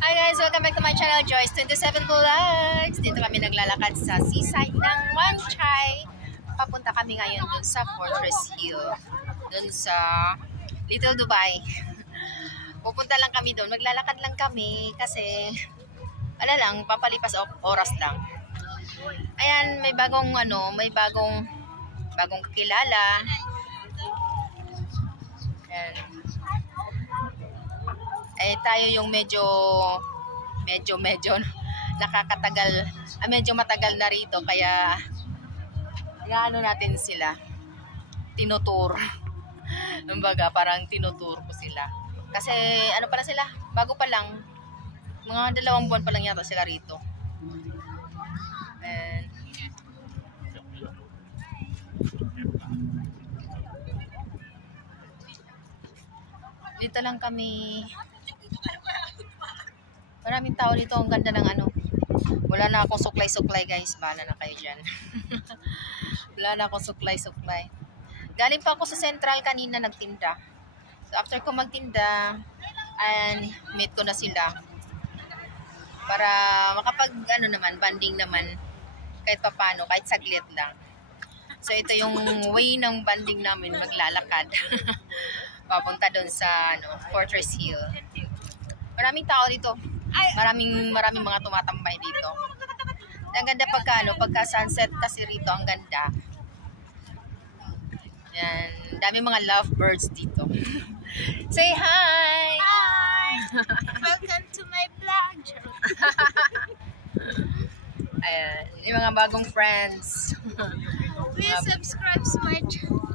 Hi guys! Welcome back to my channel, Joyce27 Vlogs. Dito kami naglalakad sa seaside ng Wan Chai. Papunta kami ngayon dun sa Fortress Hill. Dun sa Little Dubai. Pupunta lang kami dun. Maglalakad lang kami kasi wala lang, papalipas oras lang. Ayan, may bagong bagong kakilala. Ayan. Eh tayo yung medyo nakakatagal, medyo matagal na rito, kaya ano natin sila, tinutur. Kumbaga parang tinutur ko sila. Kasi ano pala sila, bago pa lang, mga 2 buwan pa lang yata sila rito. And dito lang kami. Maraming tao dito. Ang ganda ng wala na akong suklay-suklay guys. Bahala na kayo dyan. Wala na akong suklay-suklay. Galing pa ako sa Central kanina nagtinda. So after ko magtinda, and meet ko na sila. Para makapag banding naman. Kahit papano, kahit saglit lang. So ito yung way ng banding namin, maglalakad. Papunta doon sa Fortress Hill. Maraming tao dito. Maraming mga tumatambay dito. Ang ganda pagka sunset kasi rito, ang ganda. Yan, dami mga lovebirds dito. Say hi. Hi. Welcome to my vlog. Ayan, yung mga bagong friends. Please subscribe to my channel.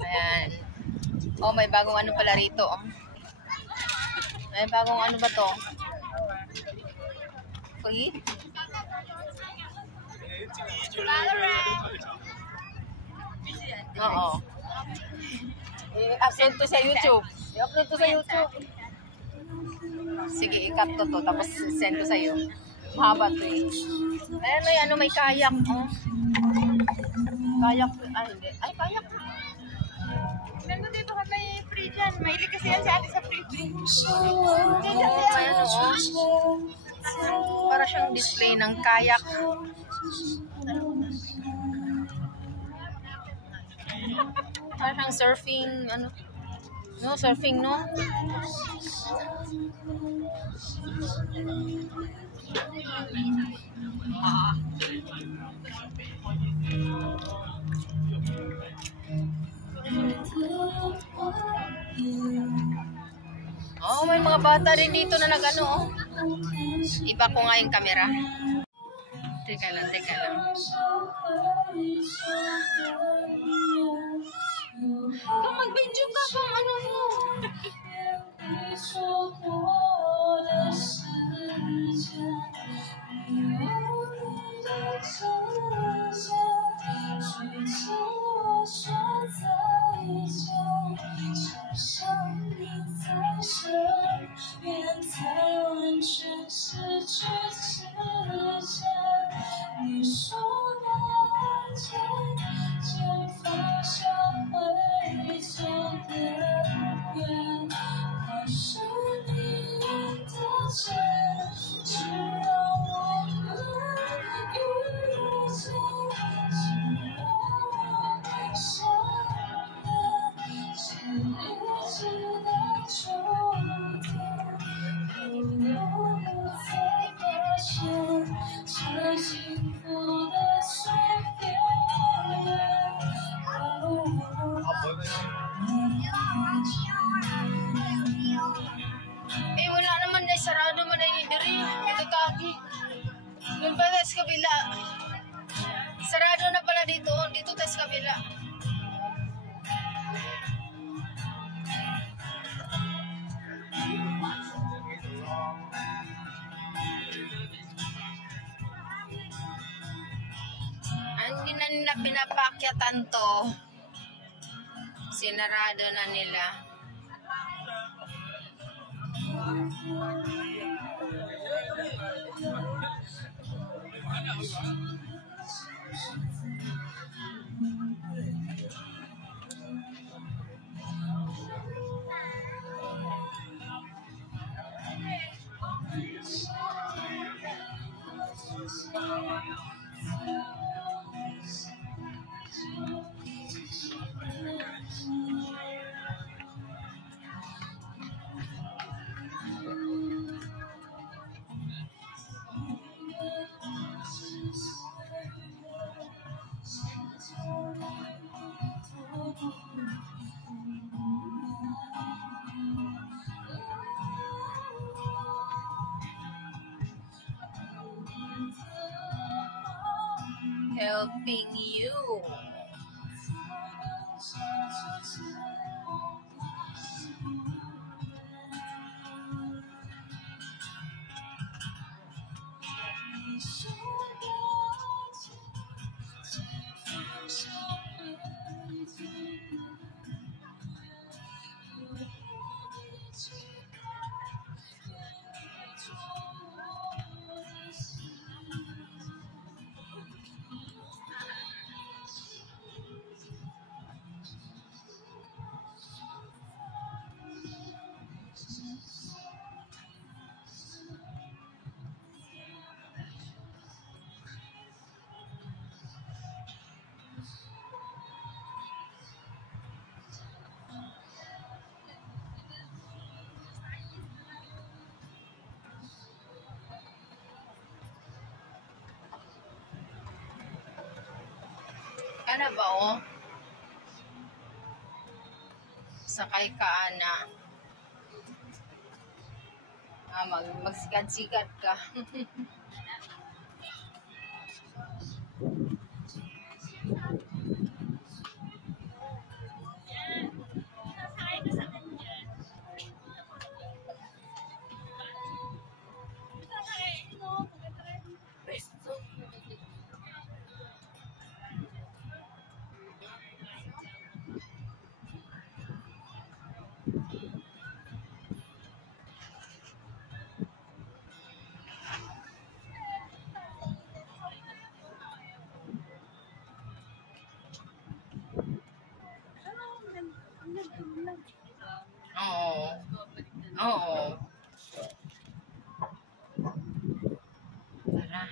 Ayan. Oh, may bagong pala rito. May bagong ba to? Uy. Oo. I-upload to sa YouTube. I-upload to sa YouTube. Sige, i-cut to tapos send ko sa iyo. Mahaba to eh. Ayan, may kayak. Oh. Kayak. Hindi. Ay, kayak. Nandun dito ka may free dyan. Mahilig kasi yan si ate sa free. Para siyang display ng kayak. Para siyang surfing, surfing, no? Oh, may mga bata rin dito na Iba ko nga yung camera. Teka lang. Kung mag-video ka pang mo. Wala naman dahil sarado man ay diri. Ito kagi. Yung pala sa kabila. Sarado na pala dito. Dito tayo sa kabila. Hindi na nila pinapakyatan to. Sinarado na nila. helping you. Ano ba oh? Sakay ka ana. Magsikat-sikat ka. Oo. Oo. Tara.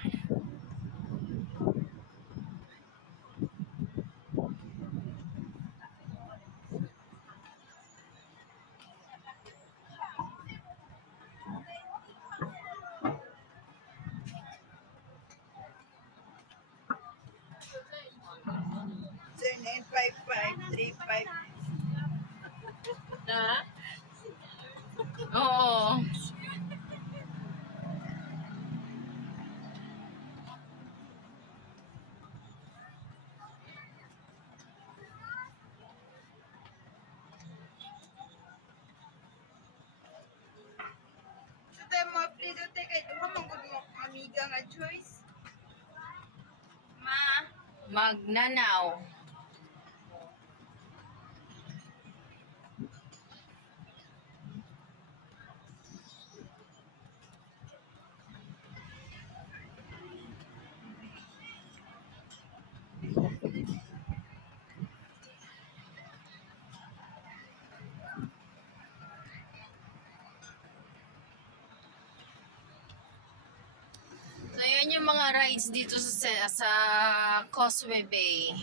Sir, 95535. Na? Oo. Sa tayo mga plito te, kay duha manggod mo amiga nga Joyce. Ma, Magnanaw. So, yun yung mga rides dito sa Causeway Bay.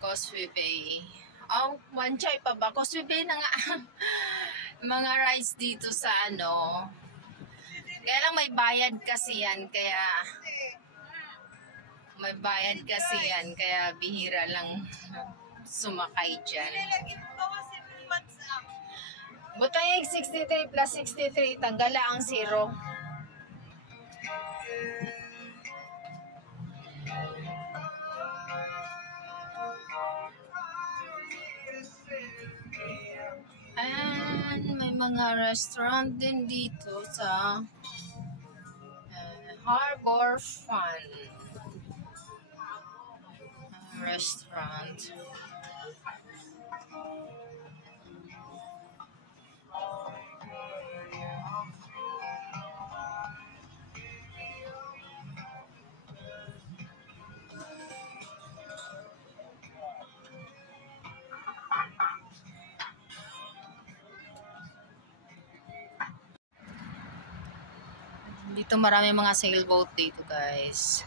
Causeway Bay. Oh, Wanchay pa ba? Causeway Bay na nga. Mga rides dito sa ano. Kaya lang may bayad kasi yan. Kaya may bayad kasi yan. Kaya bihira lang sumakay dyan. lagi mo bawasin yung WhatsApp. Butayeg 63 plus 63. Tanggala ang 0. And may mga restaurant din dito sa Harbor Fun restaurant. Dito marami mga sailboat dito, guys.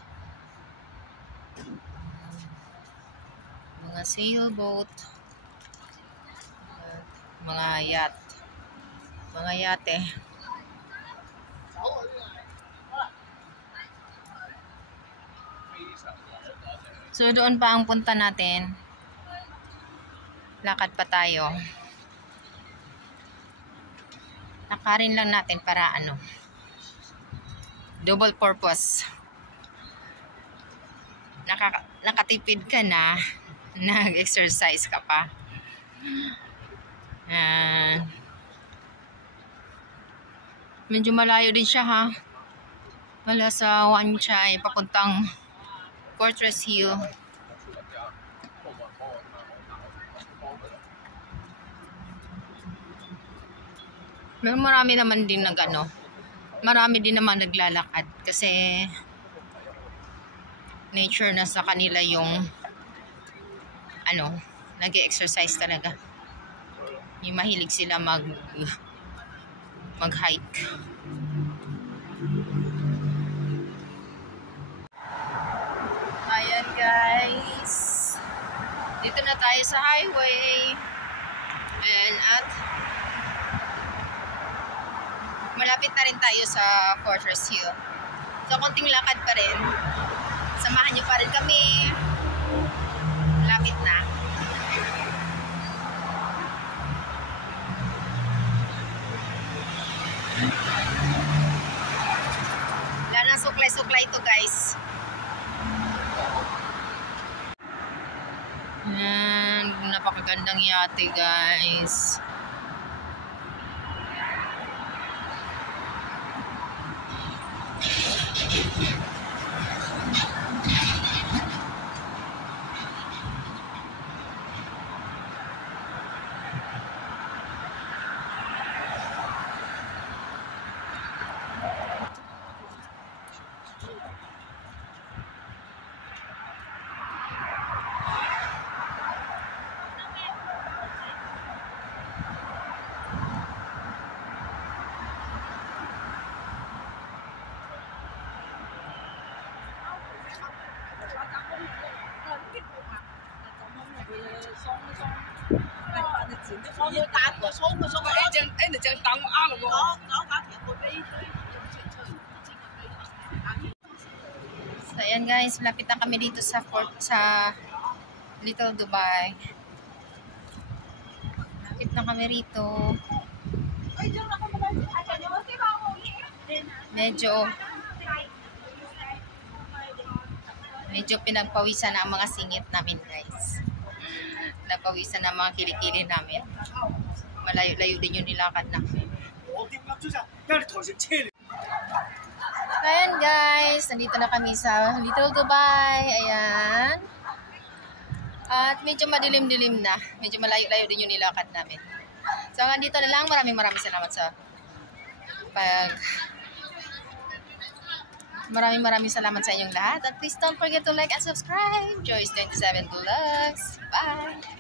Mga sailboat. Mga yacht. Mga yate. So, doon pa ang punta natin. Lakad pa tayo. Nakarin lang natin para ano. Double purpose. nakatipid ka na, nag-exercise ka pa. Medyo malayo din siya ha. Wala sa Wan Chai, papuntang Fortress Hill. Pero marami naman din marami din naman naglalakad kasi nature na sa kanila yung nag-exercise talaga. Yung mahilig sila mag-hike. Ayan guys. Dito na tayo sa highway. Ayan, at malapit na rin tayo sa Fortress Hill. So, konting lakad pa rin. Samahan nyo pa rin kami. Malapit na. Wala nang suklay-suklay ito guys. Ayan, napakagandang yate guys. So ayan guys, malapit na kami dito sa Little Dubai. Malapit na kami rito. Medyo pinagpawisan na ang mga singit namin guys. Napawisan na mga kilikili namin. Malayo-layo din yung nilakad namin. Ayan guys, nandito na kami sa Little Dubai. Ayan. At medyo madilim-dilim na. Medyo malayo-layo din yung nilakad namin. So hanggang dito na lang. Maraming salamat sa Maraming salamat sa inyong lahat. At please don't forget to like and subscribe. Joyce27 Vlogs. Bye!